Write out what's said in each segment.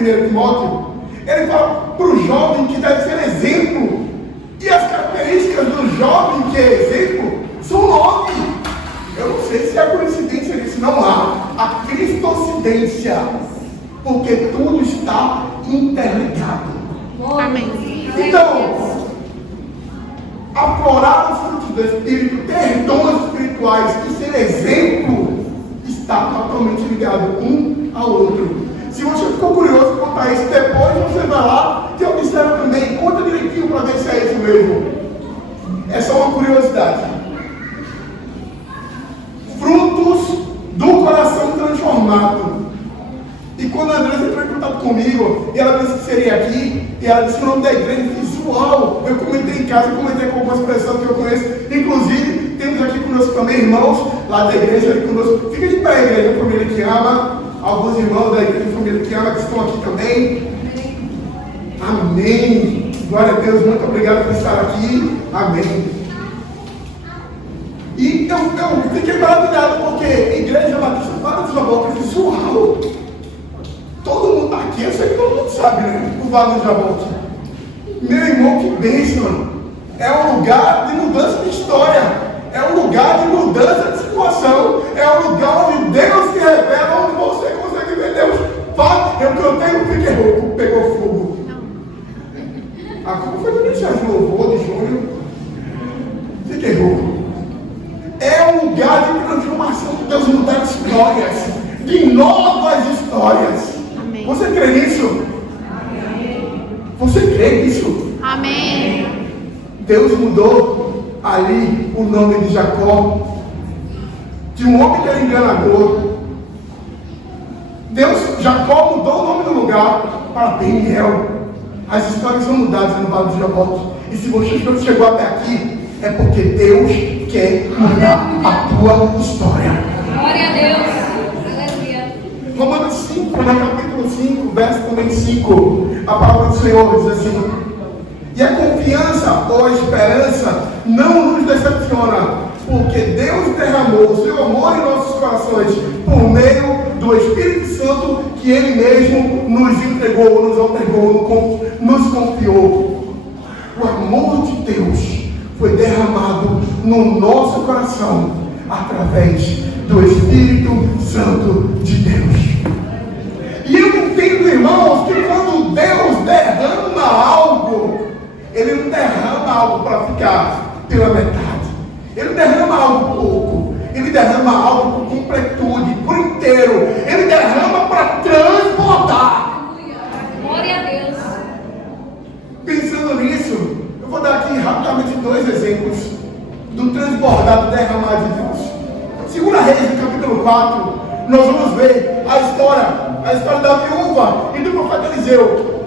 1 Timóteo, ele fala para o jovem que deve ser exemplo. E as características do jovem que é exemplo são 9. Eu não sei se é coincidência isso, não há a cristocidência, porque tudo está interligado. Amém. Então, aflorar os frutos do Espírito, ter dons espirituais e ser exemplo, está totalmente ligado um ao outro. Se você ficou curioso quanto a isso, depois você vai lá e observa também, conta direitinho para ver se é isso mesmo. É só uma curiosidade. Frutos do coração transformado. E quando a Andressa entrou em contato comigo, e ela disse que seria aqui, e ela disse o nome da igreja, eu fiz uau. Eu comentei em casa, comentei com algumas pessoas que eu conheço, inclusive temos aqui conosco também irmãos lá da igreja, ali conosco. Fica de pé, igreja, família que ama, alguns irmãos da igreja, família que ama, que estão aqui também. Amém. Glória a Deus, muito obrigado por estar aqui. Amém. E eu fiquei maravilhado, porque a igreja batista para de sua boca, eu fiz uau. Todo mundo aqui, eu sei que todo mundo sabe, né? O Vale do Jaboque. Meu irmão, que bênção! É um lugar de mudança de história. É um lugar de mudança de situação. É um lugar onde Deus se revela, onde você consegue ver Deus. Eu cantei um fiquei rouco, pegou fogo. A culpa foi do ministério de louvor de junho. Fiquei rouco. É um lugar de transformação de Deus mudar histórias. De novas histórias. Você crê nisso? Amém. Você crê nisso? Amém. Deus mudou ali o nome de Jacó, de um homem que era enganador. Jacó mudou o nome do lugar para Peniel. As histórias são mudadas no Vale do Jaboque. E se você chegou até aqui, é porque Deus quer mudar a tua história. Glória a Deus. Romanos 5, no capítulo 5, verso também 5, a palavra do Senhor diz assim: e a confiança ou a esperança não nos decepciona, porque Deus derramou o seu amor em nossos corações por meio do Espírito Santo que Ele mesmo nos entregou, nos otorgou, nos confiou. O amor de Deus foi derramado no nosso coração através do Espírito Santo de Deus. E eu entendo, irmãos, que quando Deus derrama algo, Ele não derrama algo para ficar pela metade. Ele derrama algo pouco. Ele derrama algo por completude, por inteiro. Ele derrama para transbordar. Glória a Deus. Pensando nisso, eu vou dar aqui rapidamente 2 exemplos do transbordar, do derramar de Deus. 2 Reis, no capítulo 4, nós vamos ver a história da viúva e do profeta Eliseu.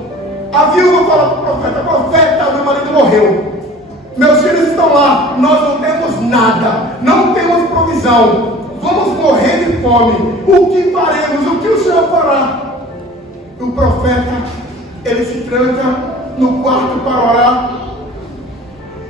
A viúva fala para o profeta, meu marido morreu, meus filhos estão lá, nós não temos nada, não temos provisão, vamos morrer de fome, o que faremos, o que o Senhor fará? O profeta, ele se tranca no quarto para orar,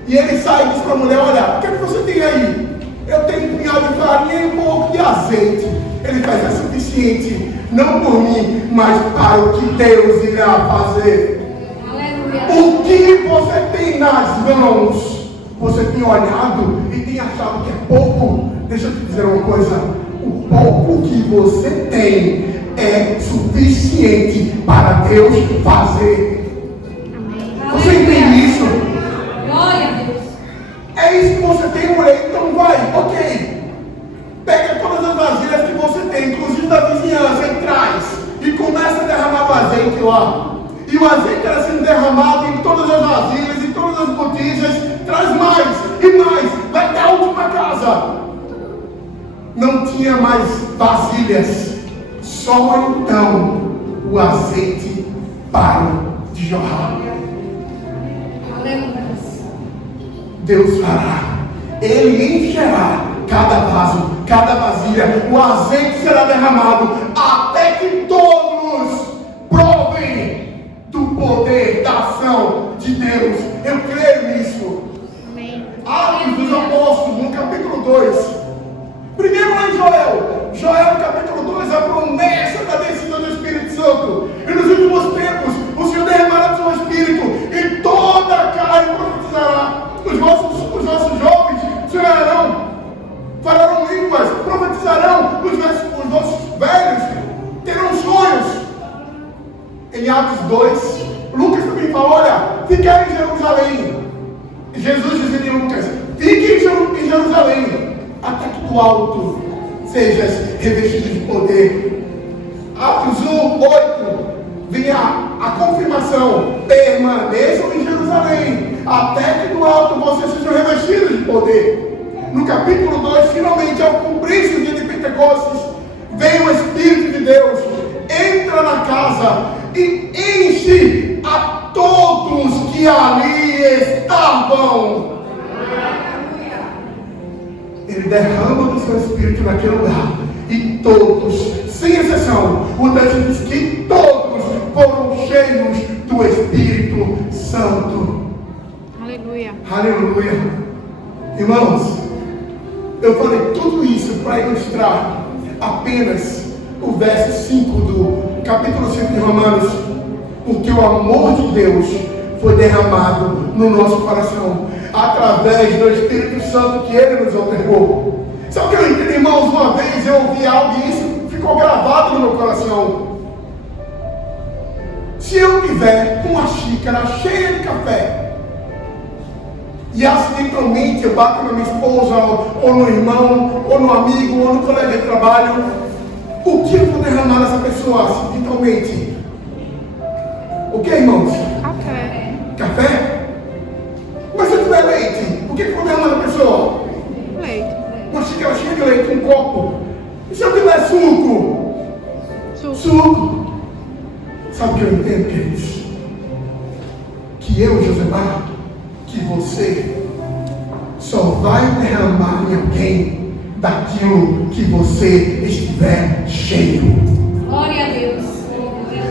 e ele sai e diz para a mulher: olha, o que é que você tem aí? Eu tenho um punhado de farinha e um pouco de azeite. Ele faz: é suficiente, não por mim, mas para o que Deus irá fazer. Aleluia. O que você tem nas mãos, você tem olhado e tem achado que é pouco? Deixa eu te dizer uma coisa: o pouco que você tem é suficiente para Deus fazer. Você entende isso? Glória a Deus. É isso que você tem, mulher, então vai, ok. Pega todas as vasilhas que você tem, inclusive da vizinhança, e traz. E começa a derramar o azeite lá. E o azeite era sendo derramado em todas as vasilhas, em todas as botijas. Traz mais e mais, vai até a última casa. Não tinha mais vasilhas. Só então o azeite parou de jorrar. Aleluia. Deus fará, Ele encherá cada vaso, cada vasilha, o azeite será derramado, até que todos provem do poder, da ação de Deus. Eu creio nisso. Amém. Atos dos Apóstolos, no capítulo 2. Primeiro lá em Joel, no capítulo 2, a promessa da descida do Espírito Santo. E nos últimos em Atos 2, Lucas também fala, olha, ficar em Jerusalém. Jesus dizia em Lucas, fique em Jerusalém, até que do alto sejas revestido de poder. Atos 1, 8, vem a confirmação, permaneçam em Jerusalém, até que do alto vocês sejam revestidos de poder. No capítulo 2, finalmente, ao cumprir-se o dia de Pentecostes, vem o Espírito de Deus, entra na casa e enche a todos que ali estavam. Ele derrama do seu Espírito naquele lugar. E todos, sem exceção, o texto diz que todos foram cheios do Espírito Santo. Aleluia. Aleluia. Irmãos, eu falei tudo isso para ilustrar apenas o verso 5 do capítulo 5 de Romanos, porque o amor de Deus foi derramado no nosso coração através do Espírito Santo que Ele nos otorgou. Sabe o que eu entendi, irmãos? Uma vez eu ouvi algo e isso ficou gravado no meu coração. Se eu tiver uma xícara cheia de café e acidentalmente eu bato na minha esposa, ou no irmão, ou no amigo, ou no colega de trabalho, o que eu vou derramar nessa pessoa acidentalmente? O que, irmãos? Café. Café? Mas se eu tiver leite, o que eu vou derramar na pessoa? Leite. Uma xícara cheia de leite, um copo. E se eu tiver suco? Suco. Sabe o que eu entendo, queridos? Que eu, Josemar, que você só vai derramar em alguém daquilo que você estiver cheio. Glória a Deus.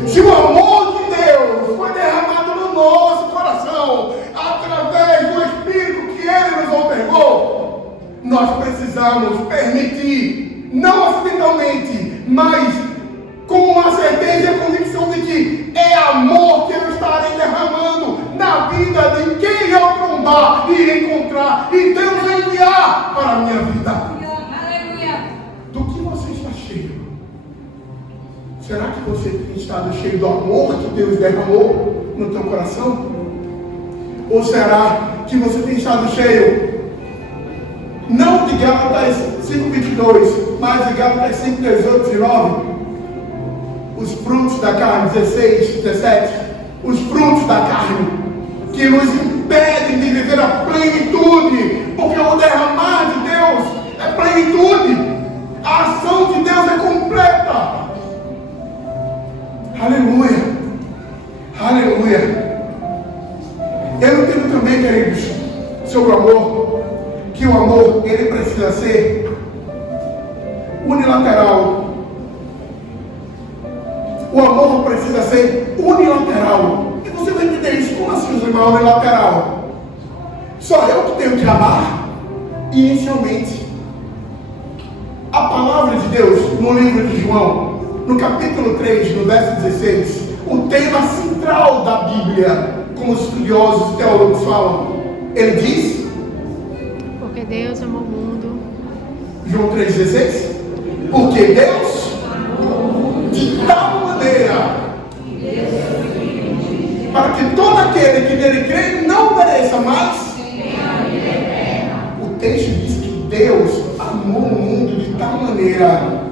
Se o amor de Deus foi derramado no nosso coração através do Espírito que Ele nos otorgou, nós precisamos permitir, não acidentalmente, mas com uma certeza e a convicção de que é amor que eu estarei derramando na vida de quem eu trombar e encontrar, e Deus vai enviar para a minha vida. Aleluia. Do que você está cheio? Será que você tem estado cheio do amor que Deus derramou no teu coração? Ou será que você tem estado cheio, não de Gálatas 5:22, mas de Gálatas 5:18, 19? Os frutos da carne, 16, 17, os frutos da carne, que nos impedem de viver a plenitude, porque o derramar de Deus é plenitude, a ação de Deus é completa. Aleluia, aleluia. Eu entendo também, queridos, sobre o amor, que o amor, ele precisa ser unilateral. O amor precisa ser unilateral. E você vai entender isso. Como assim, irmão, unilateral? Só eu que tenho que amar inicialmente. A palavra de Deus, no livro de João, no capítulo 3, no verso 16, o tema central da Bíblia, como os estudiosos e teólogos falam, ele diz: Porque Deus amou o mundo. João 3,16, porque Deus de tal maneira para que todo aquele que nele crê não pereça, mas o texto diz que Deus amou o mundo de tal maneira.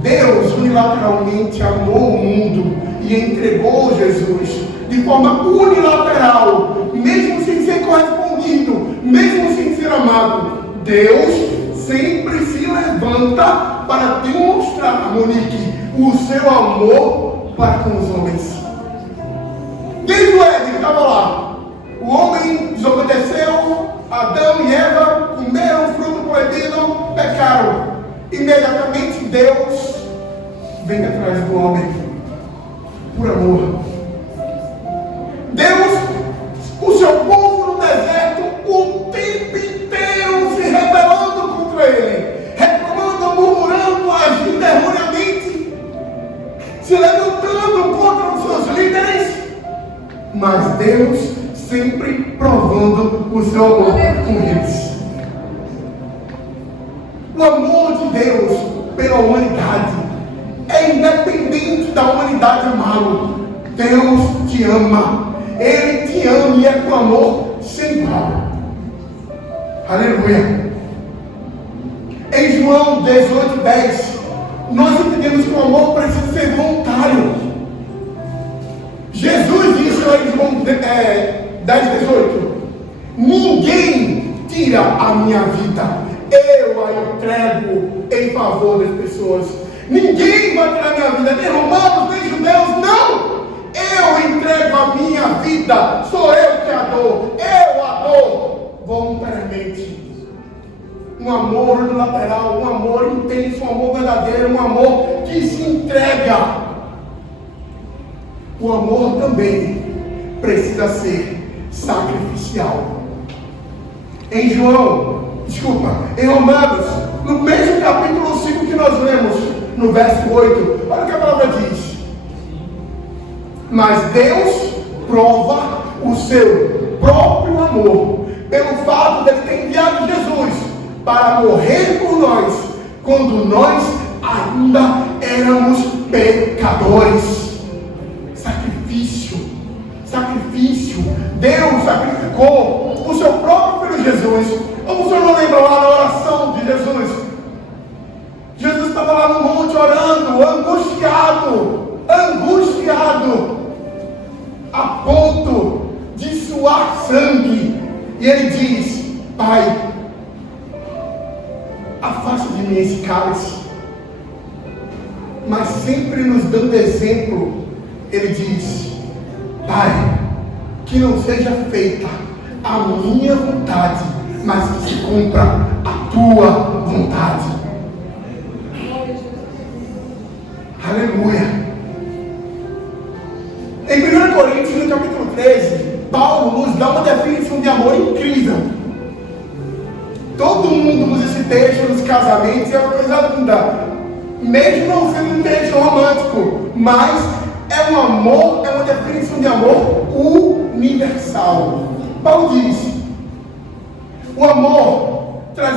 Deus unilateralmente amou o mundo e entregou Jesus de forma unilateral, mesmo sem ser correspondido, mesmo sem ser amado. Deus sempre se levanta para demonstrar, Monique, o seu amor para com os homens. Desde o Éden, estava lá. O homem desobedeceu, Adão e Eva comeram o fruto proibido, pecaram. Imediatamente Deus vem atrás do homem por amor. Deus, o seu povo no deserto, o tempo inteiro se rebelando contra ele, reclamando, murmurando, agindo erroneamente, se levantando contra os seus líderes, mas Deus sempre provando o seu amor com eles. O amor de Deus pela humanidade é independente da humanidade. oportunidade de amá-lo. Deus te ama. Ele te ama e é com amor sem igual. Aleluia. Em João 18:10, nós entendemos que o amor precisa ser voluntário. Jesus disse lá em João 10:18: ninguém tira a minha vida, eu a entrego em favor das pessoas. Ninguém vai tirar a minha vida, nem romanos, nem judeus, não! Eu entrego a minha vida, sou eu que a dou, eu a dou voluntariamente. Um amor unilateral, um amor intenso, um amor verdadeiro, um amor que se entrega. O amor também precisa ser sacrificial. Em Romanos, no mesmo capítulo 5 que nós lemos, no verso 8, olha o que a palavra diz. Mas Deus prova o seu próprio amor pelo fato de Ele ter enviado Jesus para morrer por nós, quando nós ainda éramos pecadores. Sacrifício. Deus sacrificou o seu próprio Filho Jesus. Como o senhor não lembra lá na oração de Jesus? Jesus estava lá no monte orando, angustiado, a ponto de suar sangue. E ele diz: Pai, afasta de mim esse cálice. Mas sempre nos dando exemplo, ele diz: Pai, que não seja feita a minha vontade, mas que se cumpra a tua vontade. Aleluia. Em 1 Coríntios, no capítulo 13, Paulo nos dá uma definição de amor incrível. Todo mundo usa esse texto nos casamentos, é uma coisa linda, mesmo não sendo um texto romântico, mas é um amor, é uma definição de amor universal. Paulo diz: o amor traz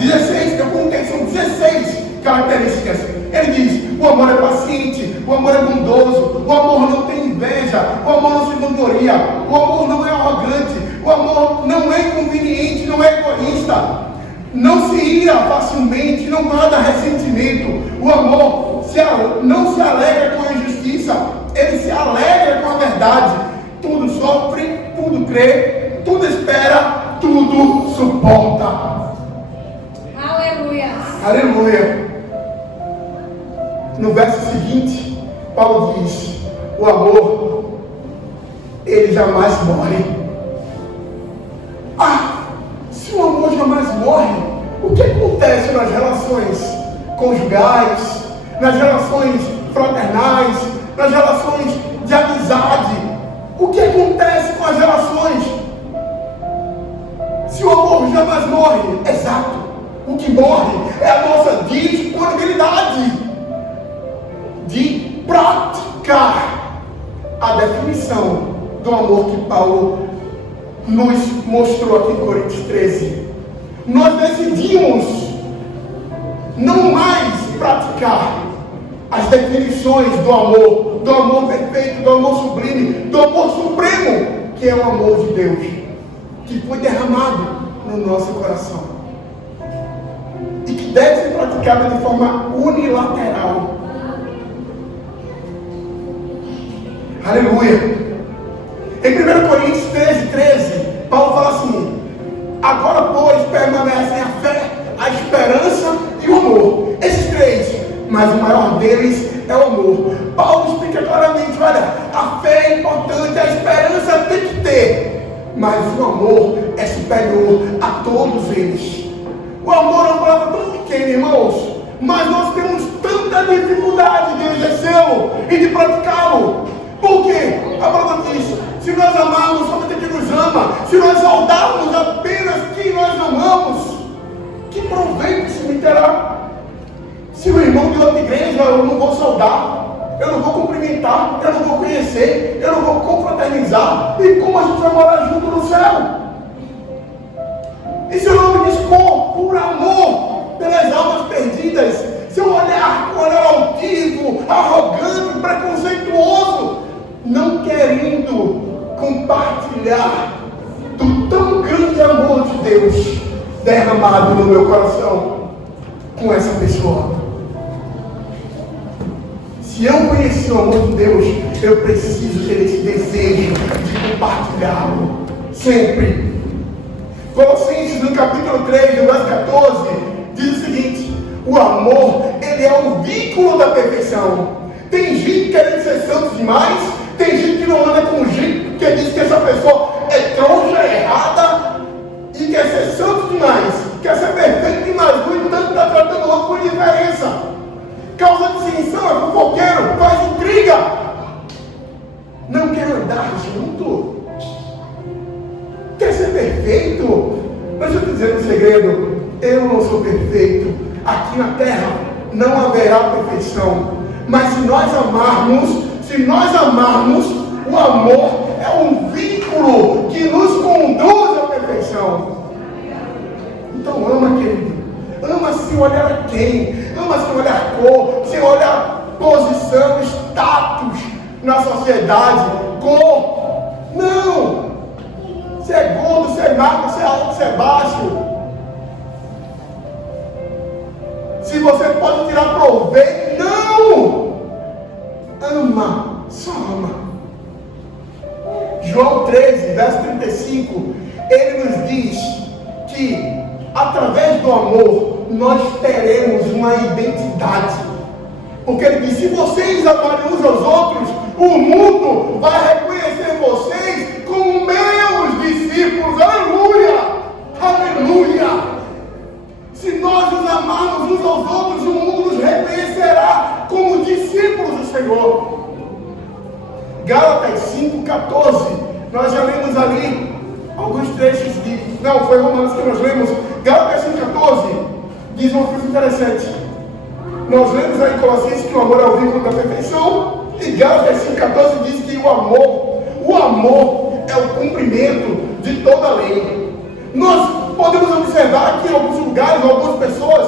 16, eu contei, são 16 características. Ele diz: o amor é paciente, o amor é bondoso, o amor não tem inveja, o amor não se vangloria, o amor não é arrogante, o amor não é inconveniente, não é egoísta, não se ira facilmente, não guarda ressentimento. O amor não se alegra com a injustiça, ele se alegra com a verdade. Tudo sofre, tudo crê, tudo espera, tudo suporta. Aleluia. Aleluia. No verso seguinte, Paulo diz: o amor, ele jamais morre. Se o amor jamais morre, o que acontece nas relações conjugais, nas relações fraternais, nas relações de amizade? O que acontece com as relações? Se o amor jamais morre, exato, o que morre é a nossa disponibilidade de praticar a definição do amor que Paulo nos mostrou aqui em Coríntios 13. Nós decidimos não mais praticar as definições do amor perfeito, do amor sublime, do amor supremo, que é o amor de Deus, que foi derramado no nosso coração e que deve ser praticado de forma unilateral. Aleluia. Em 1 Coríntios 13, Paulo fala assim: agora, pois, permanecem a fé, a esperança e o amor. Esses três, mas o maior deles é o amor. Paulo explica claramente: olha, a fé é importante, a esperança tem que ter, mas o amor é superior a todos eles. O amor é uma palavra tão pequena, irmãos, mas nós temos tanta dificuldade de exercê-lo e de praticá-lo. Por quê? A palavra diz: se nós amarmos somente quem nos ama, se nós saudarmos apenas quem nós amamos, que proveito isso me terá? Se o irmão de outra igreja eu não vou saudar, eu não vou cumprimentar, eu não vou conhecer, eu não vou confraternizar, e como a gente vai morar junto no céu? E se eu não me dispor por amor pelas almas perdidas, se eu olhar com olhar altivo, arrogante, preconceituoso, compartilhar do tão grande amor de Deus derramado no meu coração com essa pessoa. Se eu conheci o amor de Deus, eu preciso ter esse desejo de compartilhá-lo sempre. Colossenses no capítulo 3, no verso 14, diz o seguinte: o amor, ele é o vínculo da perfeição. Tem gente querendo ser santo demais, tem gente que não anda com gente que diz que essa pessoa é troncha, é errada, e quer ser santo demais, quer ser perfeito demais, no entanto está tratando o outro com indiferença, causa dissensão, é fofoqueiro, faz intriga, não quer andar junto, quer ser perfeito. Mas eu estou dizendo um segredo: eu não sou perfeito. Aqui na terra não haverá perfeição, mas se nós amarmos, o amor é um vínculo que nos conduz à perfeição. Então ama, querido, ama sem olhar a quem, ama sem olhar cor, sem olhar posição, status na sociedade, cor. Não! Se é gordo, se é magro, se é alto, se é baixo. Se você pode tirar proveito, não! Ama, só ama. João 13, verso 35, ele nos diz que através do amor nós teremos uma identidade. Porque ele diz: se vocês amarem uns aos outros, o mundo vai reconhecer vocês como meus discípulos. Aleluia! Aleluia! Se nós nos amarmos uns aos outros, o mundo nos reconhecerá como discípulos do Senhor. Gálatas 5,14, nós já lemos ali alguns trechos não, foi Romanos que nós lemos. Gálatas 5,14 diz uma coisa interessante. Nós lemos aí em Colossenses que o amor é o vínculo da perfeição, e Gálatas 5,14 diz que o amor é o cumprimento de toda a lei. Nós podemos observar que em alguns lugares, algumas pessoas,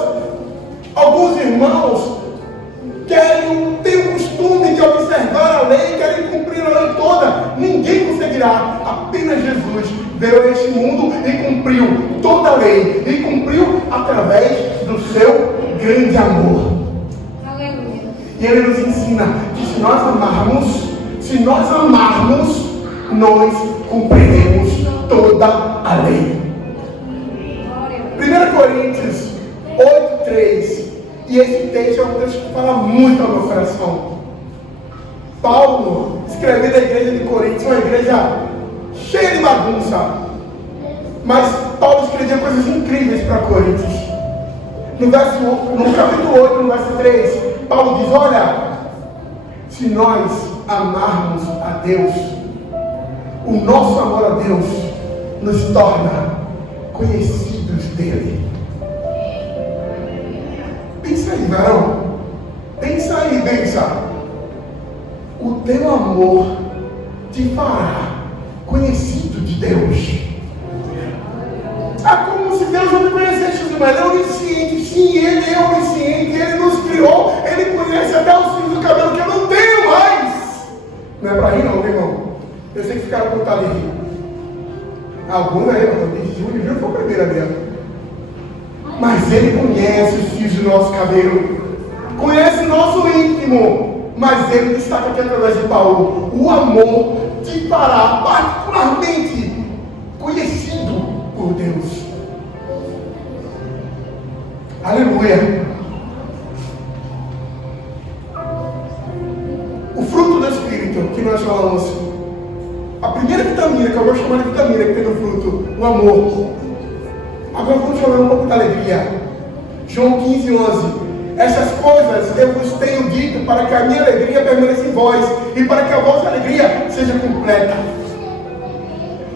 alguns irmãos têm o costume de observar a lei, querem cumprir a lei toda. Ninguém conseguirá. Apenas Jesus veio a este mundo e cumpriu toda a lei, e cumpriu através do seu grande amor. Aleluia. E ele nos ensina que se nós amarmos, nós cumpriremos toda a lei. 1 Coríntios 8,3, e esse texto é um texto que fala muito ao meu coração. Paulo escrevendo a igreja de Coríntios, uma igreja cheia de bagunça, mas Paulo escrevia coisas incríveis para Coríntios. No capítulo 8, no verso 3, Paulo diz: olha, se nós amarmos a Deus, o nosso amor a Deus nos torna conhecidos dele. Pensa aí, varão. Pensa aí, pensa. O teu amor te fará conhecido de Deus. É como se Deus não me conhecesse, mas ele é onisciente. Sim, ele é onisciente. Ele nos criou. Ele conhece até os fios do cabelo que eu não tenho mais. Não é para rir, não, meu irmão. Eu sei que ficaram com vontade de rir. Alguns aí, Júlio foi a primeira dela. Mas ele conhece os fios do nosso cabelo. Conhece o nosso íntimo. Mas ele destaca aqui através de Paulo: o amor te fará particularmente conhecido por Deus. Aleluia. O fruto do Espírito que nós falamos, a primeira vitamina, que eu vou chamar de vitamina que tem no fruto, o amor. Agora vamos falar um pouco da alegria. João 15:11. Essas coisas eu vos tenho dito para que a minha alegria permaneça em vós e para que a vossa alegria seja completa.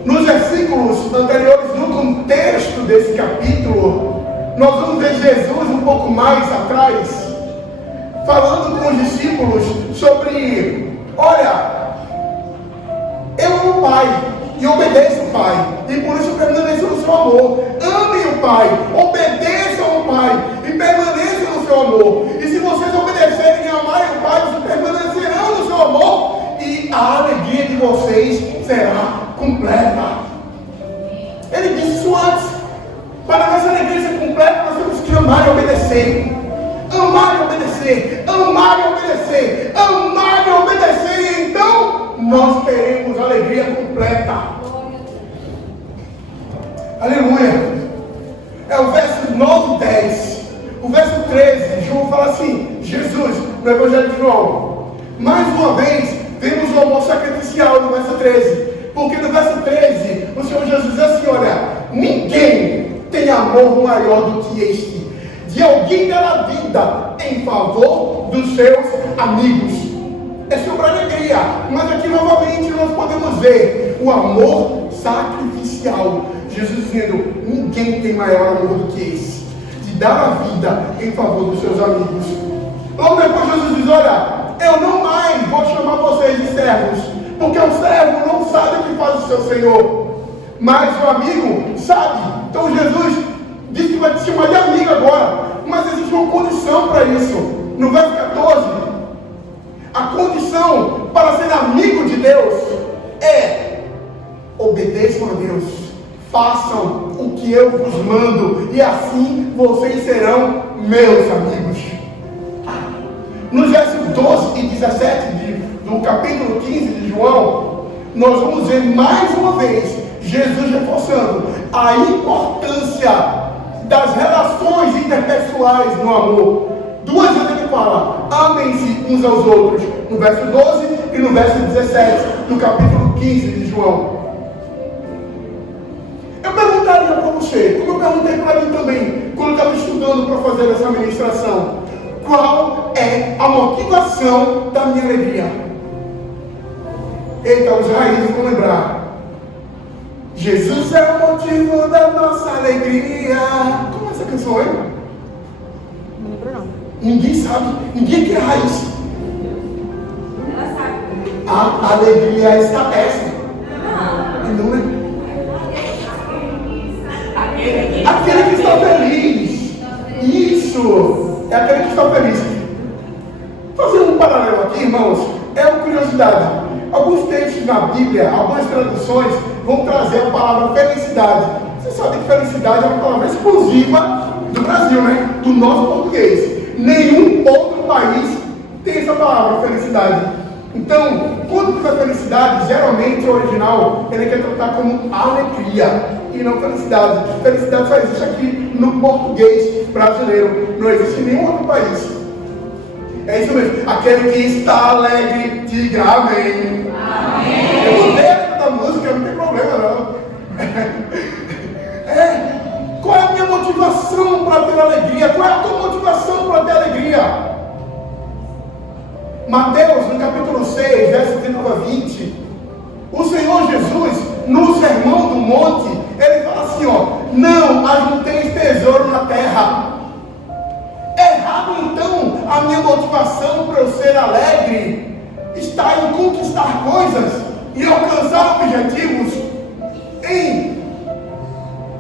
Nos versículos anteriores, no contexto desse capítulo, nós vamos ver Jesus um pouco mais atrás, falando com os discípulos sobre: olha, eu amo o Pai e obedeço o Pai, e por isso permaneço no seu amor. Amem o Pai, obedeçam ao Pai e permaneçam no seu amor. E se vocês obedecerem e amarem o Pai, vocês permanecerão no seu amor, e a alegria de vocês será completa. Ele disse isso antes. Para nossa alegria ser completa, nós temos que amar e obedecer. Amar e obedecer. Amar e obedecer. Amar e obedecer. E então nós teremos alegria completa. Aleluia. É o verso 9 e 10. O verso 13, João fala assim: Jesus, no Evangelho de João, mais uma vez, vemos o amor sacrificial no verso 13. Porque no verso 13, o Senhor Jesus diz assim: olha, ninguém tem amor maior do que este, de alguém dar a vida em favor dos seus amigos. É sobre alegria, mas aqui novamente nós podemos ver o amor sacrificial. Jesus dizendo: ninguém tem maior amor do que esse, de dar a vida em favor dos seus amigos. Logo depois Jesus diz: olha, eu não mais vou chamar vocês de servos, porque o servo não sabe o que faz o seu Senhor, mas o amigo sabe. Então Jesus diz que vai te chamar de amigo agora, mas existe uma condição para isso. No verso 14, a condição para ser amigo de Deus é: obedeçam a Deus, façam o que eu vos mando, e assim vocês serão meus amigos. Nos versos 12 e 17 do capítulo 15 de João, nós vamos ver mais uma vez Jesus reforçando a importância das relações interpessoais no amor. Duas vezes ele fala: amem-se uns aos outros, no verso 12 e no verso 17 do capítulo 15 de João. Eu perguntaria para você, como eu perguntei para mim também, quando eu estava estudando para fazer essa ministração: qual é a motivação da minha alegria? Eita, os raízes vão lembrar. Jesus é o motivo da nossa alegria. Como é essa canção aí? Não lembro não. Ninguém sabe, ninguém quer raiz. Ela sabe. A alegria estabelece. Não é? Aquele que está feliz. Isso. É aquele que está feliz. Fazendo um paralelo aqui, irmãos, é uma curiosidade. Alguns textos na Bíblia, algumas traduções vão trazer a palavra felicidade. Você sabe que felicidade é uma palavra exclusiva do Brasil, né? Do nosso português. Nenhum outro país tem essa palavra, felicidade. Então, quando diz a felicidade, geralmente o original ele quer tratar como alegria e não felicidade. Felicidade só existe aqui no português brasileiro, não existe em nenhum outro país. É isso mesmo. Aquele que está alegre, diga amém. Amém. Eu mudei a letra da música, não tem problema não. Qual é a minha motivação para ter alegria? Qual é a tua motivação para ter alegria? Mateus, no capítulo 6, verso 19 a 20, o Senhor Jesus, no Sermão do Monte, ele fala assim, ó: não ajunteis tesouro na terra. Errado então a minha motivação para eu ser alegre está em conquistar coisas, em alcançar objetivos, em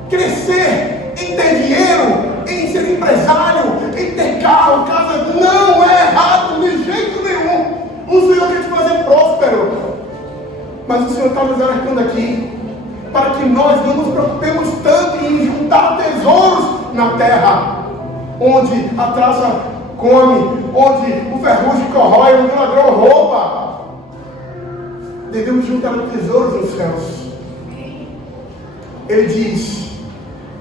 crescer, em ter dinheiro, em ser empresário, em ter carro, casa. Não é errado de jeito nenhum. O Senhor quer te fazer próspero, mas o Senhor está nos alertando aqui para que nós não nos preocupemos tanto em juntar tesouros na terra, onde a traça come, onde o ferrugem corrói, onde o ladrão rouba. Devemos juntar tesouros nos céus. Ele diz: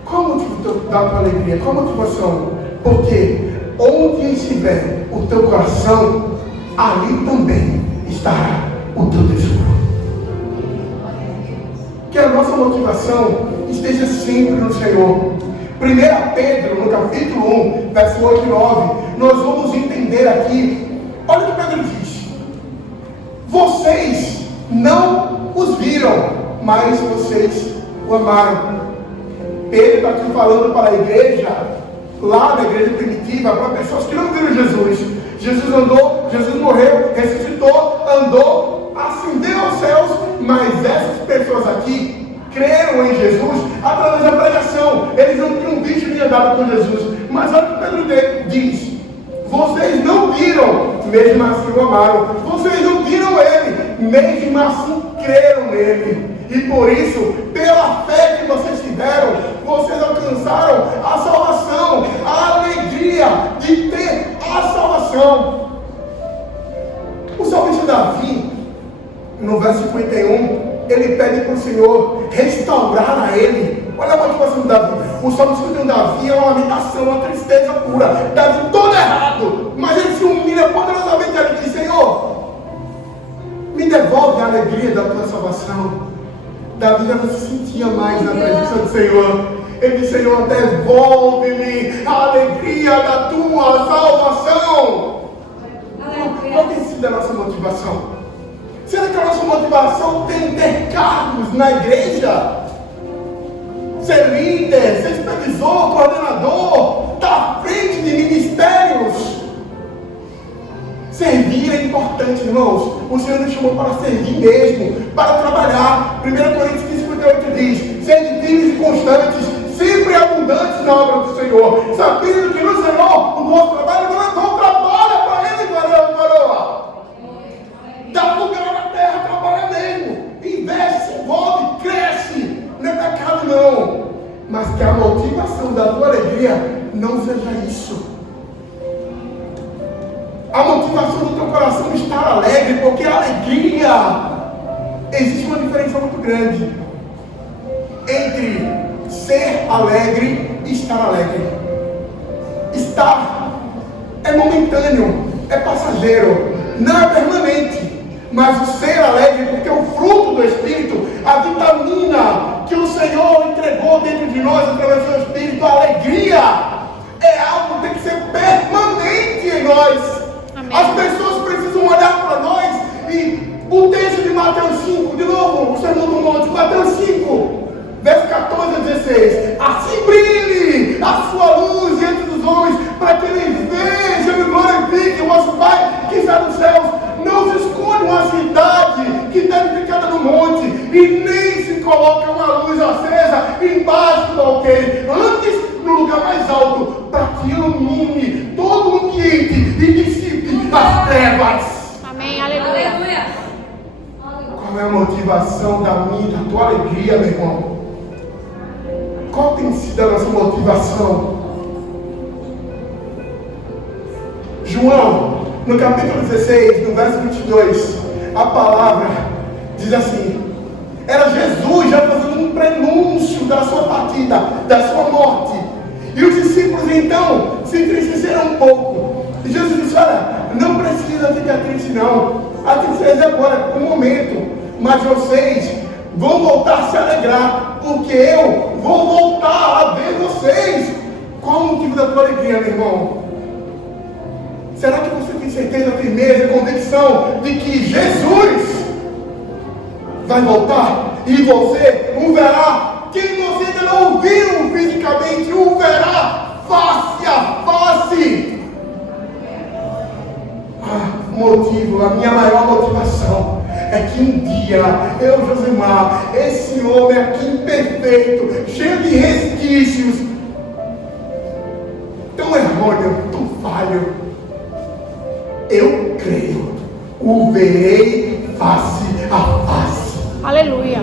qual o motivo da tua alegria? Qual a motivação? Porque onde estiver o teu coração, ali também estará o teu tesouro. Que a nossa motivação esteja sempre no Senhor. 1 Pedro, no capítulo 1, verso 8 e 9, nós vamos entender aqui. Olha o que Pedro diz: vocês não os viram, mas vocês o amaram. Pedro está aqui falando para a igreja, lá na igreja primitiva, para pessoas que não viram Jesus. Jesus andou, Jesus morreu, ressuscitou, andou, ascendeu aos céus, mas essas pessoas aqui creram em Jesus através da pregação. Eles não tinham visto nem andado com Jesus. Mas olha o que Pedro diz: vocês não viram, mesmo assim o amaram. Vocês não viram ele, mesmo assim creram nele. E por isso, pela fé que vocês tiveram, vocês alcançaram a salvação, a alegria de ter a salvação. O salmista Davi, no verso 51, ele pede para o Senhor restaurar a ele. Olha a motivação de Davi. O Salmo 51 de Davi é uma lamentação, uma tristeza pura. Davi todo errado, mas ele se humilha poderosamente. Ele diz: Senhor, me devolve a alegria da tua salvação. Davi já não se sentia mais na presença do Senhor. Ele diz: Senhor, devolve-me a alegria da tua salvação. Qual tem sido a nossa motivação? Será que a nossa motivação tem ter cargos na igreja? Ser líder, ser supervisor, coordenador, estar à frente de ministérios? Servir é importante, irmãos. O Senhor nos chamou para servir mesmo, para trabalhar. 1 Coríntios 15:58 diz: sede firmes e constantes, sempre abundantes na obra do Senhor, sabendo que no Senhor o vosso trabalho não é vão, trabalha para Ele, varoa. Dá lugar na terra, trabalha mesmo, investe, se envolve, cresce. Não é pecado não, mas que a motivação da tua alegria não seja isso. A motivação do teu coração estar alegre, porque a alegria, existe uma diferença muito grande entre ser alegre e estar alegre. Estar é momentâneo, é passageiro, não é permanente. Mas o ser alegre, porque o fruto do Espírito, a vitamina que o Senhor entregou dentro de nós através do Espírito, a alegria, é algo que tem que ser permanente em nós. Amém. As pessoas precisam olhar para nós e o texto de Mateus 5, de novo, o Sermão do Monte, Mateus 5, verso 14 a 16. Assim brilhe a sua luz diante dos homens, para que eles vejam e glorifiquem o vosso Pai que está nos céus. Não se esconde uma cidade que está edificada no monte, e nem se coloca uma luz acesa embaixo do alqueire, antes no lugar mais alto, para que ilumine todo o ambiente e dissipe as trevas. Amém, aleluia. Qual é a motivação da minha, da tua alegria, meu irmão? Qual tem sido a nossa motivação? João, no capítulo 16, no verso 22, a palavra diz assim: era Jesus já fazendo um prenúncio da sua partida, da sua morte. E os discípulos então se entristeceram um pouco. E Jesus disse: olha, não precisa ficar triste não. A tristeza é agora, um momento. Mas vocês vão voltar a se alegrar, porque eu vou voltar a ver vocês. Qual o motivo da tua alegria, meu irmão? Será que você tem certeza, firmeza, convicção de que Jesus vai voltar e você o verá? Quem você ainda não viu fisicamente, o verá face a face. Motivo, a minha maior motivação é que um dia eu, Josemar, esse homem aqui imperfeito, cheio de resquícios, tão errôneo, tão falho, eu creio, o verei face a face. Aleluia.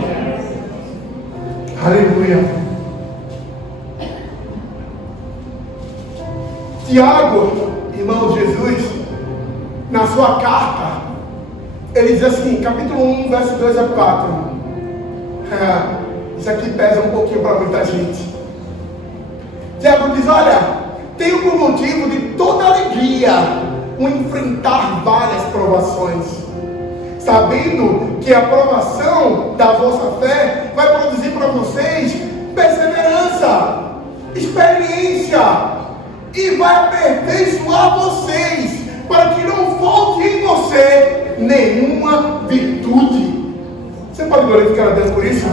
Aleluia. Tiago, irmão Jesus, na sua carta, ele diz assim, capítulo 1, verso 2 a 4. Isso aqui pesa um pouquinho para muita gente. Tiago diz: olha, tenho por motivo de toda alegria o enfrentar várias provações, sabendo que a provação da vossa fé vai produzir para vocês perseverança, experiência, e vai aperfeiçoar vocês, para que não falte em você nenhuma virtude. Você pode glorificar a Deus por isso?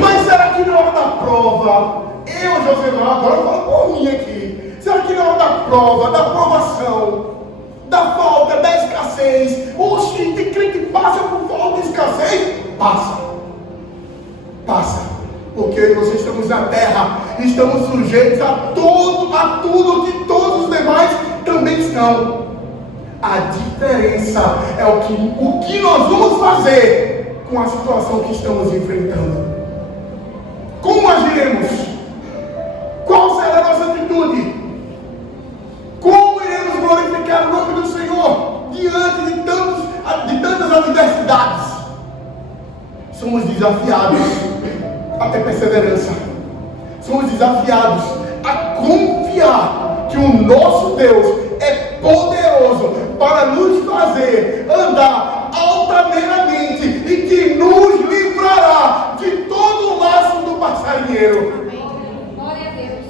Mas será que na hora da prova, eu, Josemar, agora eu falo por mim aqui, será que na hora da prova, da provação, da falta, da escassez, oxe, tem crente que passa por falta e escassez? Passa, porque eu e você estamos na terra, estamos sujeitos a tudo que todos os demais também estão. A diferença é o que nós vamos fazer com a situação que estamos enfrentando. Como agiremos? Qual será a nossa atitude? Como iremos glorificar o nome do Senhor diante de tantas adversidades? Somos desafiados a ter perseverança. Somos desafiados a confiar que o nosso Deus é poderoso para nos fazer andar altaneiramente e que nos livrará de todo o laço do passarinheiro. Glória a Deus.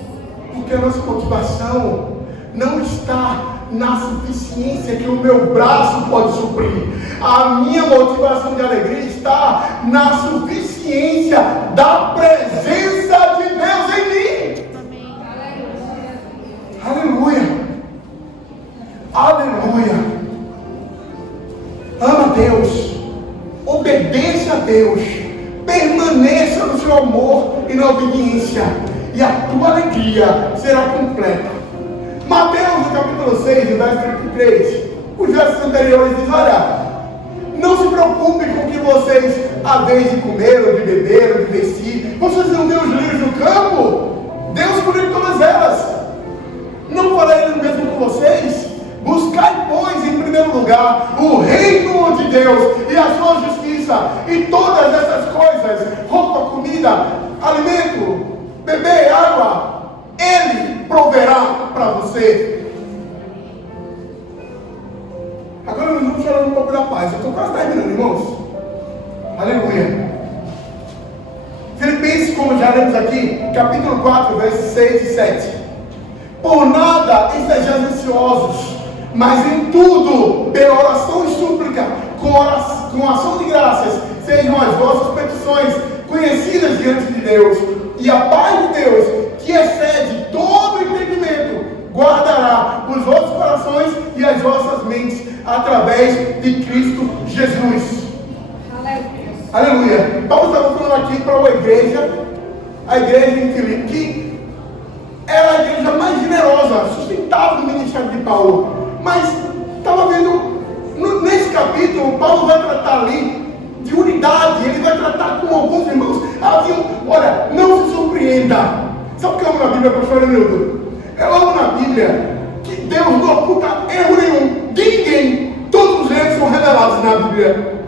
Porque a nossa motivação não está na suficiência que o meu braço pode suprir. A minha motivação de alegria está na suficiência da presença de Deus em mim. Aleluia. Aleluia. Ama a Deus. Obedeça a Deus. Permaneça no seu amor e na obediência. E a tua alegria será completa. Mateus, no capítulo 6, verso 33, os versos anteriores diz: olha, não se preocupem com o que vocês haveis de comer, ou de beber, ou de vestir. Vocês não veem os lírios do campo? Deus cuida de todas elas. Não falei o mesmo com vocês? Buscai, pois, em primeiro lugar, o reino de Deus e a sua justiça, e todas essas coisas, roupa, comida, alimento, beber, água, Ele proverá para você. Agora nós vamos falar um pouco da paz. Eu estou quase terminando, irmãos. Aleluia. Filipenses, como já lemos aqui, capítulo 4, versos 6 e 7. Por nada estejais ansiosos, mas em tudo, pela oração e súplica, com ação de graças, sejam as vossas petições conhecidas diante de Deus. E a paz de Deus, que excede todo entendimento, guardará os vossos corações e as vossas mentes através de Cristo Jesus. Aleluia. Paulo estava falando aqui para uma igreja, a igreja em Filipe, que era a igreja mais generosa, sustentável do ministério de Paulo. Mas estava vendo, nesse capítulo, Paulo vai tratar ali de unidade, ele vai tratar com alguns irmãos. Olha, não se surpreenda. Sabe o que eu amo na Bíblia, pastor Enildo? Eu amo na Bíblia que Deus não oculta erro nenhum de ninguém. Todos os erros são revelados na Bíblia.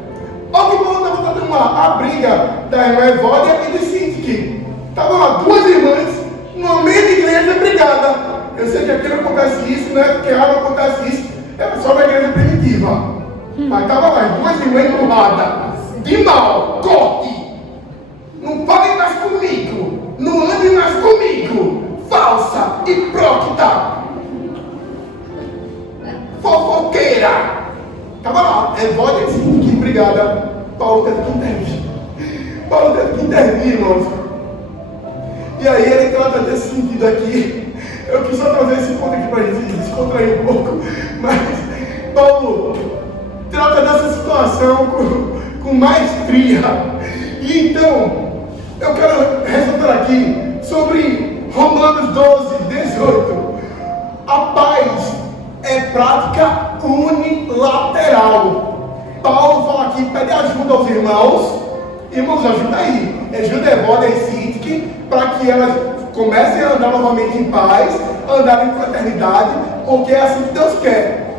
Olha que Paulo estava tratando a briga da irmã Evódia e de Sintique. Estavam lá duas irmãs, numa mesma igreja brigada. Eu sei que aqui não acontece isso, né? Porque não acontece isso. É só na igreja primitiva. Mas estava lá, duas irmãs empurradas. De mal, corte. Não fale mais comigo. Não ande mais comigo. Falsa, hipócrita, fofoqueira. Estava lá, Evódia e Sintique brigada. Paulo teve que intervir, irmãos. E aí ele trata desse sentido aqui. Eu quis só trazer esse ponto aqui para a gente descontrair um pouco. Mas Paulo trata dessa situação com maestria. E então, eu quero ressaltar aqui sobre Romanos 12, 18. A paz é prática unilateral. Paulo fala aqui, pede ajuda aos irmãos. Irmãos, ajuda aí. Ajuda Evódia e Sintique para que elas comecem a andar novamente em paz, andar em fraternidade, porque é assim que Deus quer.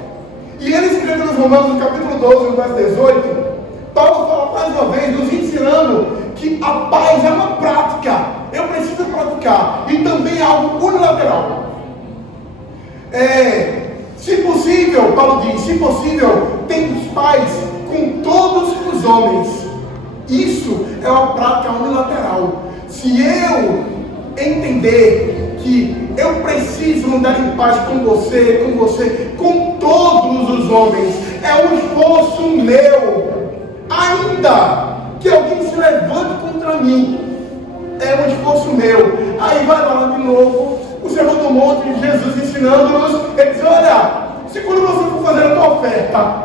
E ele escreve nos Romanos, no capítulo 12, no verso 18, Paulo fala mais uma vez, nos ensinando que a paz é uma prática. Eu preciso praticar. E também é algo unilateral. Se possível, Paulo diz, se possível, temos paz com todos os homens. Isso é uma prática unilateral. Se eu entender que eu preciso andar em paz com você, com todos os homens, é um esforço meu. Ainda que alguém se levante contra mim, é um esforço meu. Aí vai lá de novo, o Sermão do Monte, Jesus ensinando-nos, ele diz: olha, se quando você for fazer a tua oferta,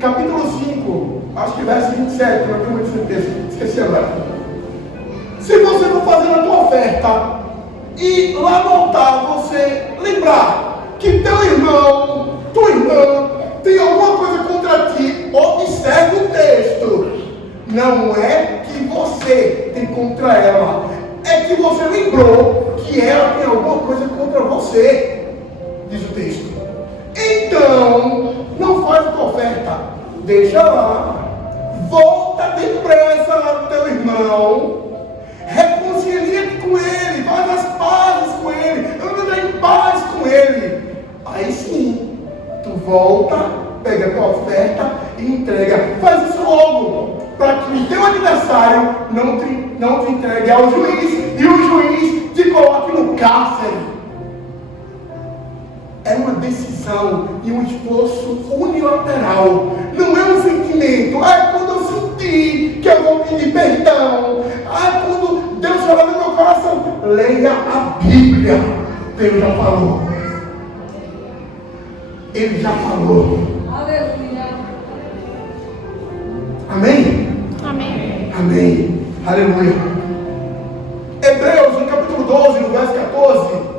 capítulo 5, acho que verso 27, não tenho muita certeza, esqueci agora. Se você for fazer a tua oferta e lá no altar você lembrar que teu irmão, tua irmã, tem alguma coisa contra ti, observe o texto. Não é que você tem contra ela, é que você lembrou que ela tem alguma coisa contra você, diz o texto. Então, não faz a tua oferta, deixa lá, volta depressa lá do teu irmão, reconcilia-te com ele, faz as pazes com ele, anda em paz com ele. Aí sim, tu volta, pega a tua oferta e entrega. Faz isso logo, para que o teu adversário não te entregue ao juiz e o juiz te coloque no cárcere. É uma decisão e um esforço unilateral. Não é um sentimento. Ah, quando eu senti que eu vou pedir perdão. Ah, quando Deus falou no meu coração. Leia a Bíblia. Deus já falou. Ele já falou. Aleluia. Amém? Amém. Amém. Aleluia. Hebreus, no capítulo 12, no verso 14.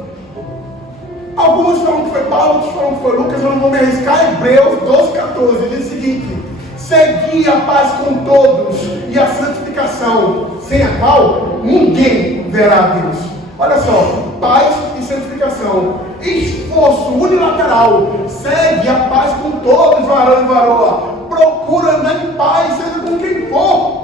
Alguns falam que foi Paulo, outros falam que foi Lucas, eu não vou me arriscar. Hebreus 12, 14 diz o seguinte: segui a paz com todos e a santificação, sem a qual ninguém verá a Deus. Olha só, paz e santificação, esforço unilateral. Segue a paz com todos, varão e varoa. Procura andar em paz, seja com quem for.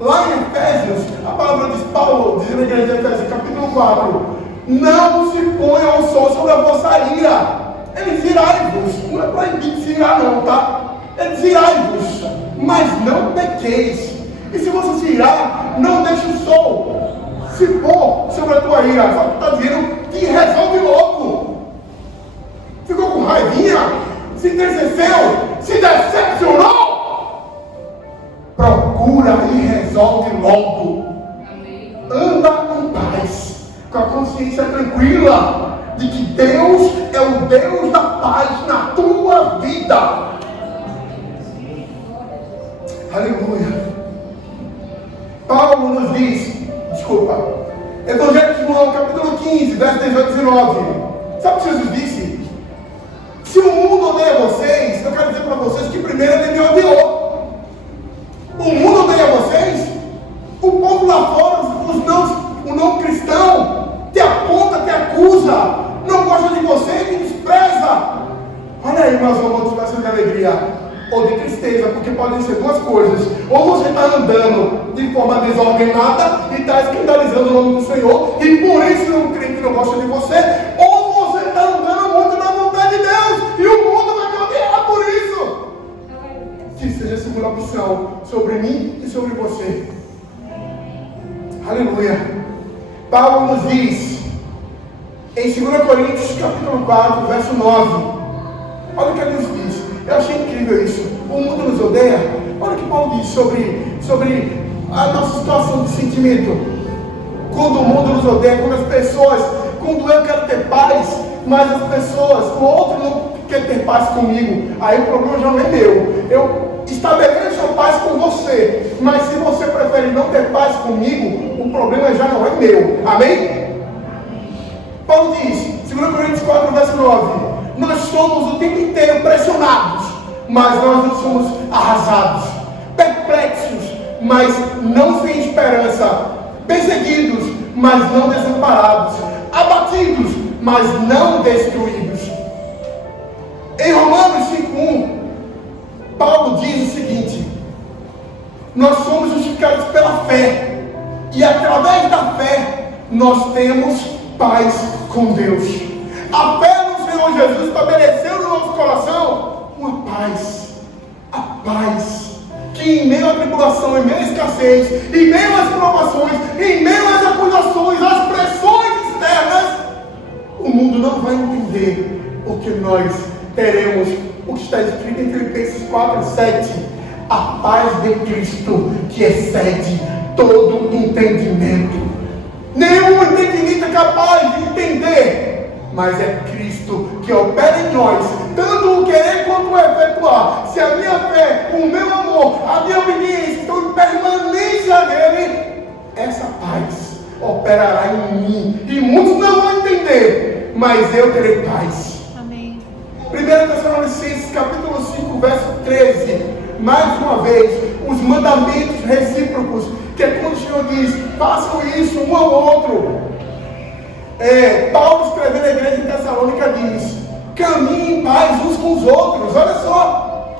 Lá em Efésios, a palavra diz, Paulo diz na igreja de Efésios, capítulo 4: não se ponha ao sol sobre a vossa ira. Ele diz irai-vos. Não é proibido se irar não, tá? Ele diz irai-vos, mas não pequeis. E se você se irar, não deixe o sol se pôr sobre a tua ira. Só que está dizendo que resolve logo. Ficou com raivinha? Se entristeceu? Se decepcionou? Procura e resolve logo. Anda em paz, com a consciência tranquila de que Deus é o Deus da paz na tua vida. Aleluia. Paulo nos diz, Evangelho de João, capítulo 15, verso 18 e 19. Sabe o que Jesus disse? Se o mundo odeia vocês, eu quero dizer para vocês que primeiro ele me odiou. O mundo odeia vocês, o povo lá fora, o não cristão, te aponta, te acusa, não gosta de você, te despreza. Olha aí, meus irmãos, situação de alegria ou de tristeza, porque podem ser duas coisas. Ou você está andando de forma desordenada e está escandalizando o nome do Senhor, e por isso o crente não gosta de você, ou você está andando muito na vontade de Deus e o mundo vai te odiar por isso. Que seja a segunda opção sobre mim e sobre você. Aleluia. Paulo nos diz em 2 Coríntios capítulo 4, verso 9. Olha o que ele nos diz. Eu achei incrível isso. O mundo nos odeia. Olha o que Paulo diz sobre a nossa situação de sentimento. Quando o mundo nos odeia, quando eu quero ter paz, mas as pessoas, o outro não quer ter paz comigo, aí o problema já não é meu. Eu estabeleço a paz com você, mas se você prefere não ter paz comigo, o problema já não é meu. Amém? Paulo diz, 2 Coríntios 4, verso 9: nós somos o tempo inteiro pressionados, mas nós não somos arrasados, perplexos, mas não sem esperança, perseguidos, mas não desamparados, abatidos, mas não destruídos. Em Romanos 5:1, Paulo diz o seguinte: nós somos justificados pela fé, e através da fé nós temos paz com Deus. A fé no Senhor Jesus estabeleceu no nosso coração uma paz, a paz que em meio à tribulação, em meio à escassez, em meio às provações, em meio às acusações, às pressões externas, o mundo não vai entender, porque nós teremos o que está escrito em Filipenses 4:7, a paz de Cristo que excede todo entendimento. Nenhum entendimento é capaz de entender, mas é Cristo que opera em nós, tanto o querer quanto o efetuar. Se a minha fé, o meu amor, a minha obediência estão em permanência nele, essa paz operará em mim, e muitos não vão entender, mas eu terei paz. Amém. 1 Tessalonicenses capítulo 13, mais uma vez, os mandamentos recíprocos, que é quando o Senhor diz, façam isso um ao outro. Paulo escrevendo à igreja em Tessalônica diz, caminhem em paz uns com os outros. Olha só,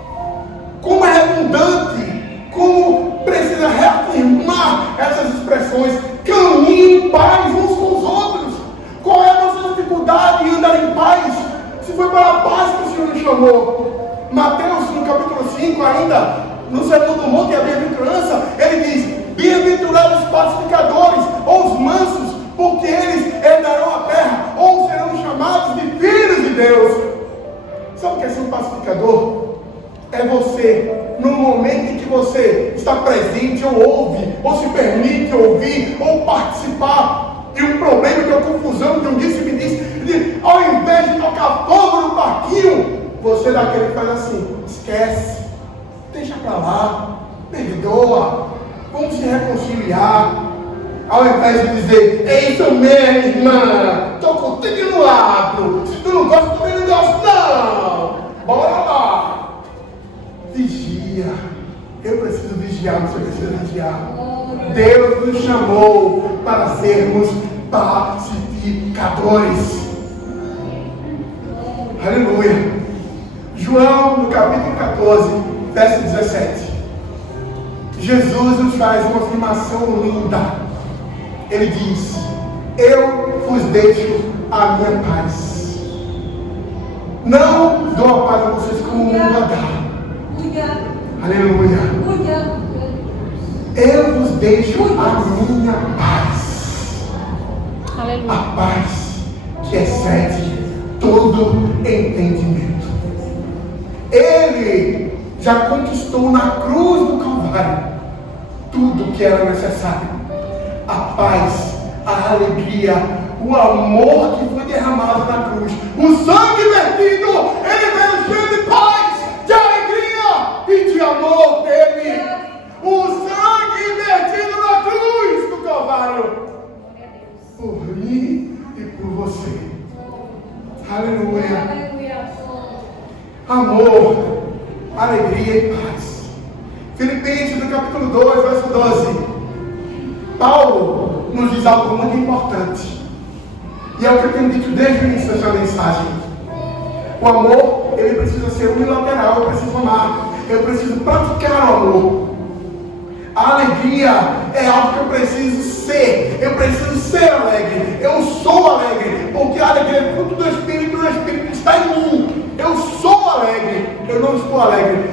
como é redundante, como precisa reafirmar essas expressões, caminhem em paz uns com os outros. Qual é a nossa dificuldade em andar em paz? Se foi para a paz que o Senhor nos chamou. Mateus, no capítulo 5, ainda, no Sermão do Monte e a Bem-aventurança, ele diz, bem-aventurados os pacificadores, ou os mansos, porque eles herdarão a terra, ou serão chamados de filhos de Deus. Sabe o que é ser um pacificador? É você, no momento em que você está presente, ou ouve, ou se permite ouvir, ou participar de um problema, de uma confusão, de um disse-me-disse, ao invés de tocar fogo no parquinho, você é daquele que faz assim, esquece, deixa pra lá, perdoa, vamos se reconciliar. Ao invés de dizer, é isso mesmo, irmã, estou contigo no lado, se tu não gosta, eu também não gosto, não, bora lá. Vigia, eu preciso vigiar, você precisa vigiar. Deus nos chamou para sermos pacificadores. Aleluia. João, no capítulo 14, verso 17. Jesus nos faz uma afirmação linda. Ele diz, eu vos deixo a minha paz. Não dou a paz a vocês como o mundo a dá. Aleluia. Eu vos deixo a minha paz. Aleluia. A paz que excede todo entendimento. Ele já conquistou na cruz do Calvário tudo que era necessário. A paz, a alegria, o amor que foi derramado na cruz, o sangue vertido, ele veio cheio de paz, de alegria e de amor dele. O sangue vertido na cruz do Calvário, por mim e por você. Aleluia. Amor, alegria e paz. Filipenses, no capítulo 2, verso 12. Paulo nos diz algo muito importante. E é o que eu tenho dito desde o início dessa mensagem. O amor, ele precisa ser unilateral. Eu preciso amar. Eu preciso praticar o amor. A alegria é algo que eu preciso ser. Eu preciso ser alegre. Eu sou alegre. Porque a alegria é fruto do Espírito e o Espírito está em mim. Eu sou alegre. Eu não estou alegre.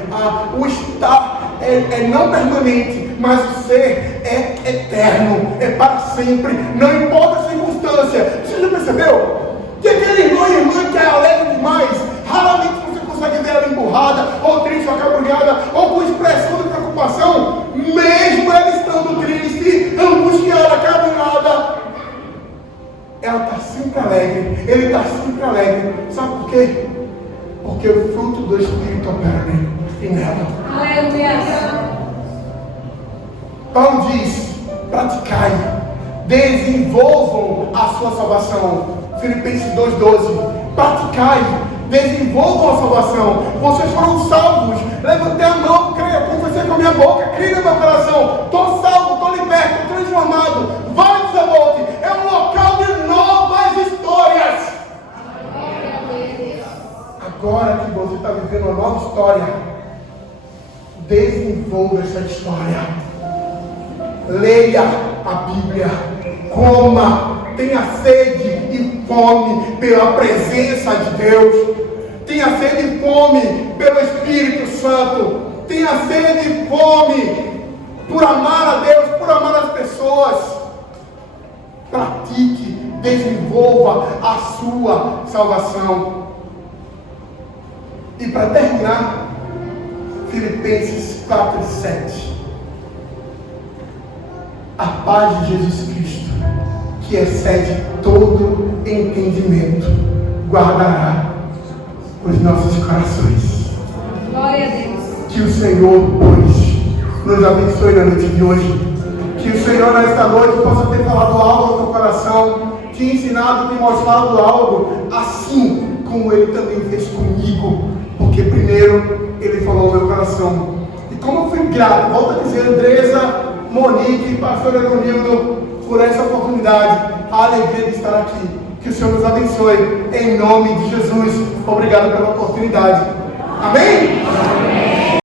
O estar é não permanente, mas o ser é eterno, é para sempre, não importa a circunstância. Você já percebeu? Que aquele irmão e irmã que é alegre demais, raramente você consegue ver ela emburrada, ou triste, ou acabrunhada, ou com expressão de preocupação, mesmo ela estando triste, angustiada, acabrunhada. Ela está sempre alegre, ele está sempre alegre. Sabe por quê? Porque o fruto do Espírito opera nela. Paulo diz, praticai, desenvolvam a sua salvação. Filipenses 2,12. Praticai, desenvolvam a salvação. Vocês foram salvos. Levantei a mão, creia, confessei com a minha boca, creia no meu coração. Estou salvo, estou liberto, estou transformado. Vai desabote, é um local de novas histórias. Agora que você está vivendo uma nova história, desenvolva essa história. Leia a Bíblia, coma, tenha sede e fome pela presença de Deus, tenha sede e fome pelo Espírito Santo, tenha sede e fome por amar a Deus, por amar as pessoas. Pratique, desenvolva a sua salvação. E para terminar, Filipenses 4:7. A paz de Jesus Cristo, que excede todo entendimento, guardará os nossos corações. Glória a Deus. Que o Senhor, pois, nos abençoe na noite de hoje. Que o Senhor, nesta noite, possa ter falado algo ao teu coração, te ensinado, te mostrado algo, assim como Ele também fez comigo. Porque porque primeiro Ele falou ao meu coração. E como eu fui grato, volto a dizer, Andresa, Monique, pastor Eronildo, por essa oportunidade, a alegria de estar aqui. Que o Senhor nos abençoe, em nome de Jesus. Obrigado pela oportunidade. Amém?